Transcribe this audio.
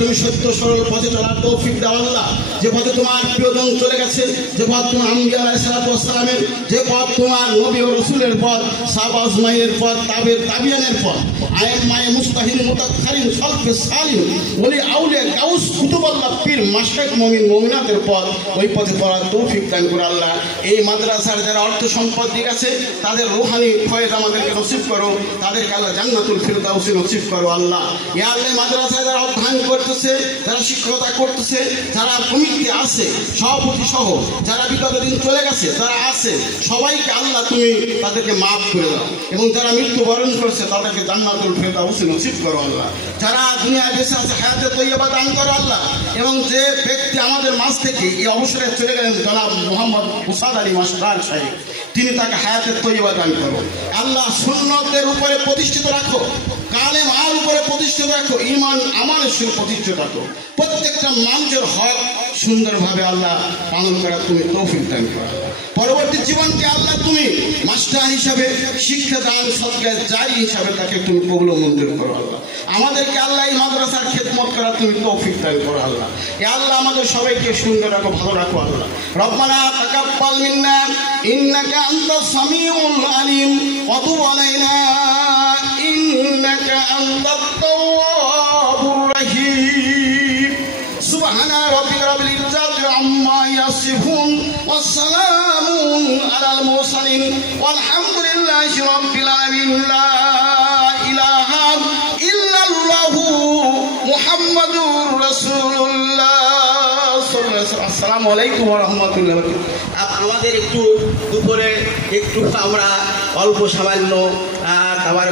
তুমি সত্য সরল পথে চলার তৌফিক দাও আল্লাহ। যে পথে তোমার প্রিয়জন চলে গেছে, যে পথ তোমার আম্বিয়া আলাইহিস সালাতু ওয়াস সালামের, যে পথ তোমার নবী ও রাসূলের পথ, সাহাবা আজমাইনের পথ, তাবিয়ানের পথ, আইম্মায়ে মুস্তাহিন মুতাখারিন খালফে সালিম, ওলি আউলিয়া গাউস কুতুবুল্লাহ পীর মাশায়েখ মুমিন মুমিনাতের পথ, ওই পথে চলার তৌফিক দান করো আল্লাহ। এই মাদ্রাসার যারা অর্থ সম্পদ দিয়ে গেছে তাদের রূহানি ফয়েজ আমাদেরকে নসিব করো, তাদেরকে আল্লাহ জান্নাতুল ফিরদাউসি নসিব করো আল্লাহ। ইয়া আল্লাহ, মাদ্রাসায় যারা অধ্যয়ন করতেছে, যারা শিক্ষকতা করতেছে, যারা কমিটিতে আছে, সভাপতি সহ যারা বিগত দিন চলে গেছে যারা আছে, সবাইকে আল্লাহ তুমি তাদেরকে মাফ করে দাও, এবং যারা মৃত্যুবরণ করছে তাদেরকে জান্নাতুল ফিরদাউসি নসিব করো আল্লাহ। যারা দুনিয়ায় বেঁচে আছে হায়াতে তৈয়বা দান করো আল্লাহ। এবং যে ব্যক্তি আমাদের মাঝ থেকে এই অবসরে চলে গেলেন জনাব মোহাম্মদ মুসাদ আলী মাস্টার সাহেব, তিনি তাকে হায়াতে তৈয়বা দান করো আল্লাহ। সুন্নতের উপরে প্রতিষ্ঠিত রাখো, কালেমার উপরে প্রতিষ্ঠিত রাখো, ঈমান আমানের সঙ্গে প্রতিষ্ঠিত রাখো। প্রত্যেকটা মানুষের হক সুন্দরভাবে আল্লাহ পালন করা তুমি তৌফিক দান করো। পরবর্তী জীবনকে আল্লাহ তুমি মাস্টার হিসাবে, শিক্ষা দান সদকায়ে জারি হিসাবে তাকে তুমি কবুল ও মঞ্জুর করো আল্লাহ। আমাদেরকে আল্লাহ এই মাদ্রাসার খেদমত করা তুমি তৌফিক দান করো আল্লাহ। এ আল্লাহ আমাদের সবাইকে সুন্দর রাখো, ভালো রাখো আল্লাহ। রব্বানা তাকাব্বাল মিন্না ইন্নাকা আনতাস সামিউল আলিম ওয়া তুব আলাইনা ইন্নাকা আনতাত তাওয়াবুর রহিম। সুবহানা রাব্বিকা রাব্বিল ইজ্জাতি আম্মা ইয়াসিফুন ওয়া সালামুন আলাল মুরসালিন ওয়ালহামদুলিল্লাহি রাব্বিল আলামিন। লা ইলাহা ইল্লাল্লাহু মুহাম্মাদুর রাসূলুল্লাহ। আসসালামু আলাইকুম ওয়া রাহমাতুল্লাহি ওয়া বারাকাতুহু। আমাদের একটু দুপুরে একটু আমরা অল্প সামান্য খাবার